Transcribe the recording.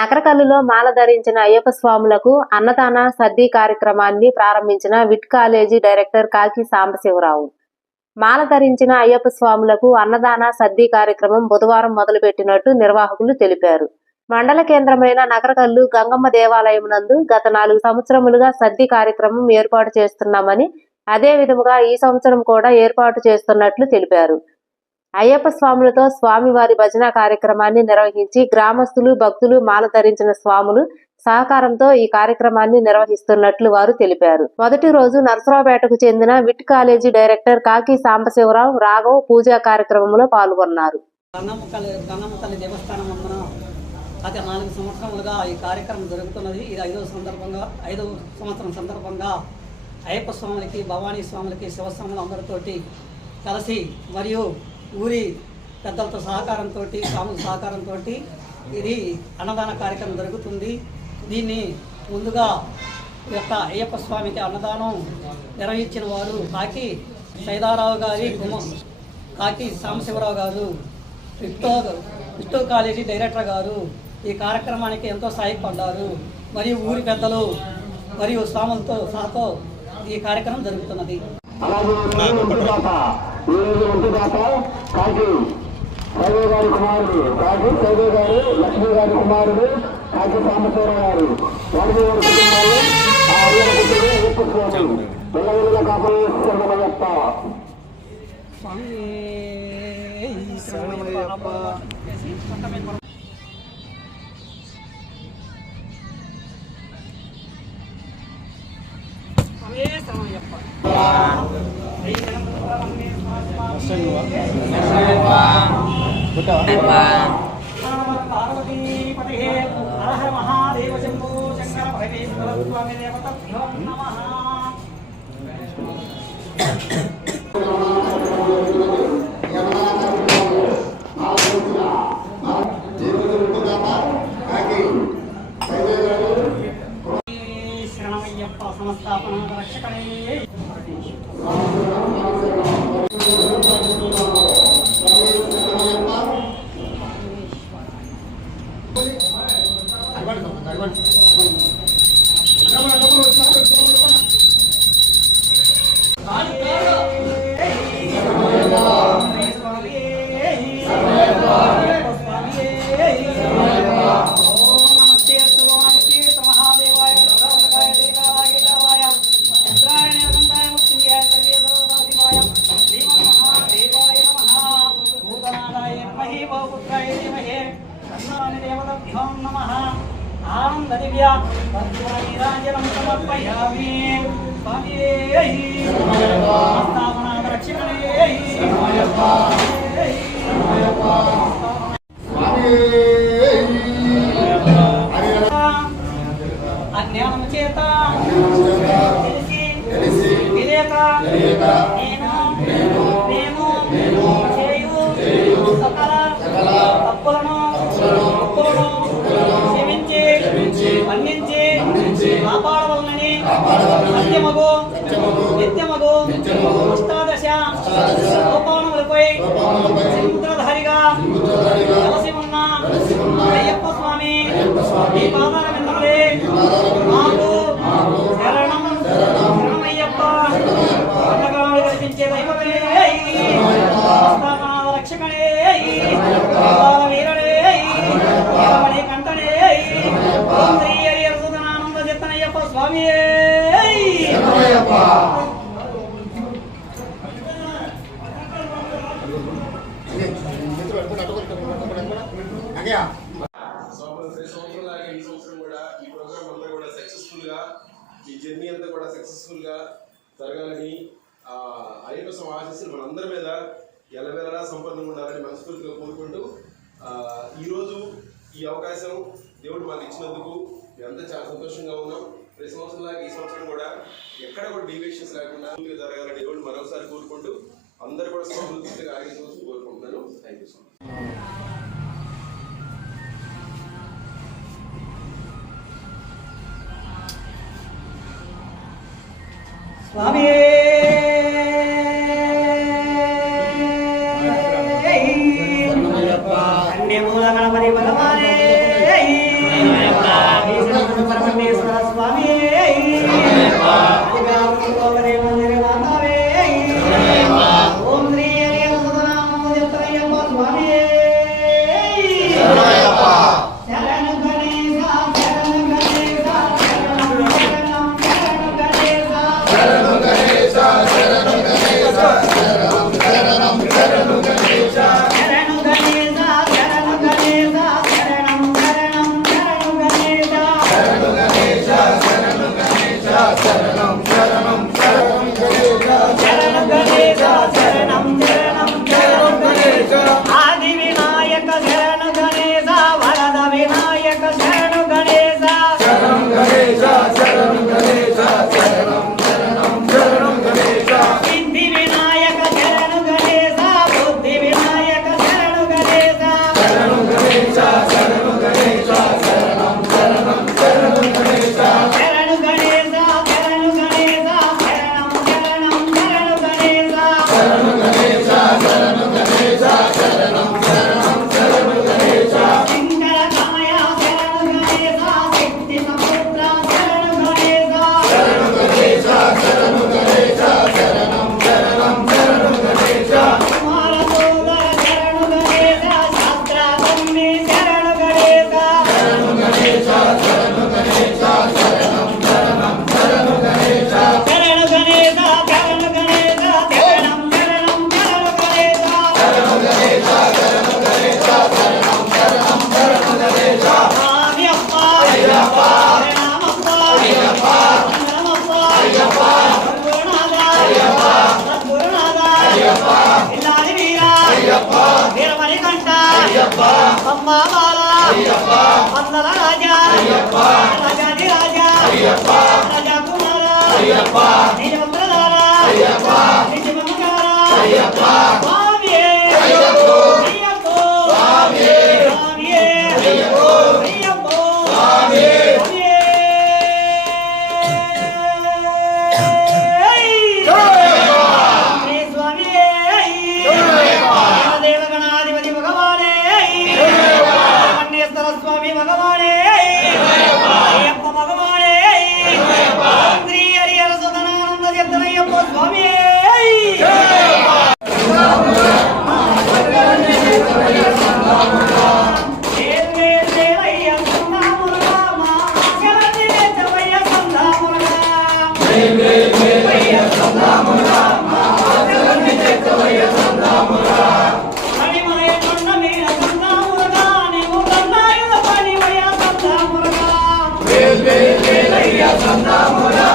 నకరకల్లులో మాల ధరించిన అయ్యప్ప స్వాములకు అన్నదాన సద్ది కార్యక్రమాన్ని ప్రారంభించిన విట్ కాలేజీ డైరెక్టర్ కాకి సాంబశివరావు. మాల ధరించిన అయ్యప్ప స్వాములకు అన్నదాన సద్ది కార్యక్రమం బుధవారం మొదలుపెట్టినట్టు నిర్వాహకులు తెలిపారు. మండల కేంద్రమైన నకరకల్లు గంగమ్మ దేవాలయం నందు గత 4 సంవత్సరములుగా సద్ది కార్యక్రమం ఏర్పాటు చేస్తున్నామని, అదే విధముగా ఈ సంవత్సరం కూడా ఏర్పాటు చేస్తున్నట్లు తెలిపారు. అయ్యప్ప స్వాములతో స్వామివారి భజన కార్యక్రమాన్ని నిర్వహించి గ్రామస్తులు, భక్తులు, మాల ధరించిన స్వాములు సహకారంతో ఈ కార్యక్రమాన్ని నిర్వహిస్తున్నట్లు వారు తెలిపారు. మొదటి రోజు నరసరావుపేటకు చెందిన విట్ కాలేజీ డైరెక్టర్ కాకి సాంబశివరావు, రాఘవ్ పూజా కార్యక్రమంలో పాల్గొన్నారు. గత 4 సంవత్సరములుగా ఈ కార్యక్రమం జరుగుతున్నది. ఇది 5వ సంవత్సరం సందర్భంగా అయ్యప్ప స్వాములకి, భవానీ స్వాములకి, శివస్వాములు అందరితోటి కలిసి మరియు ఊరి పెద్దలతో సహకారంతో, స్వాముల సహకారంతో ఇది అన్నదాన కార్యక్రమం జరుగుతుంది. దీన్ని ముందుగా ఈ యొక్క అయ్యప్ప స్వామికి అన్నదానం నిర్వహించిన వారు కాకి సైదారావు గారి కాకి సాంబశివరావు గారు, విట్టో కాలేజీ డైరెక్టర్ గారు ఈ కార్యక్రమానికి ఎంతో సహాయపడ్డారు. మరియు ఊరి పెద్దలు మరియు స్వాములతో సహతో ఈ కార్యక్రమం జరుగుతున్నది. లక్ష్మీ గారి కుమారుడు కాకి సాంబశివరావు గారు, శరణమయ్యప్ప సంస్థాపన రక్షకనే ఆనందదివ్యాజనం సమర్పయామి. అజ్ఞానం చేత తెలిసి విలేక మేము చేయు సకల తప్పులను క్షమించి మన్నించి కాపాడవలనని సత్యమగు నిత్యమగు అష్టాదశ సోపానములపై సముద్రధారిగా కలిసి ఉన్న అయ్యప్ప స్వామి ఈ పాదాల విందములే మాకు శరణమయ్యప్ప పండగలు కల్పించే దైవమే, రక్షకనే, వీరనే, కంటనే, శ్రీ హరి అర్జునానంద జతనయ్యప్ప స్వామి. ఈ సంవత్సరం కూడా ఈ ప్రోగ్రామ్ అంతా కూడా సక్సెస్ఫుల్గా, ఈ జర్నీ అంతా కూడా సక్సెస్ఫుల్గా జరగాలని, అయ్యప్ప స్వామి ఆశీస్సులు మనందరి మీద ఎల్లవేళలా సంపన్నంగా ఉండాలని మనస్ఫూర్తిగా కోరుకుంటూ, ఈరోజు ఈ అవకాశం దేవుడు మాకు ఇచ్చినందుకు మేమంతా చాలా సంతోషంగా ఉన్నాం. ప్రతి సంవత్సరంలాగా ఈ సంవత్సరం కూడా ఎక్కడ కూడా డీవియేషన్స్ లేకుండా జరగాలని దేవుడు మరొకసారి కోరుకుంటూ అందరూ కూడా సమృద్ధిగా ఆరోగ్యం కోరుకుంటున్నాను. Thank you so much. Swami Moola Ganapathi భగవానే అమ్మా బాలా అందల రాజా రాజాది రాజా రాజా కుమారా నిజ మంత్రధారా నిజ మమకారా స్వామియే అయ్యప్పో స్వామియే అయ్యప్పో స్వామియే దేవగణాధిపతి భగవానే కన్నేశ్వర స్వామి భగవానే అయ్యప్ప భగవానే శ్రీ హరిహర సుధనానంద చంద్రయ్యప్ప స్వామి సందామురా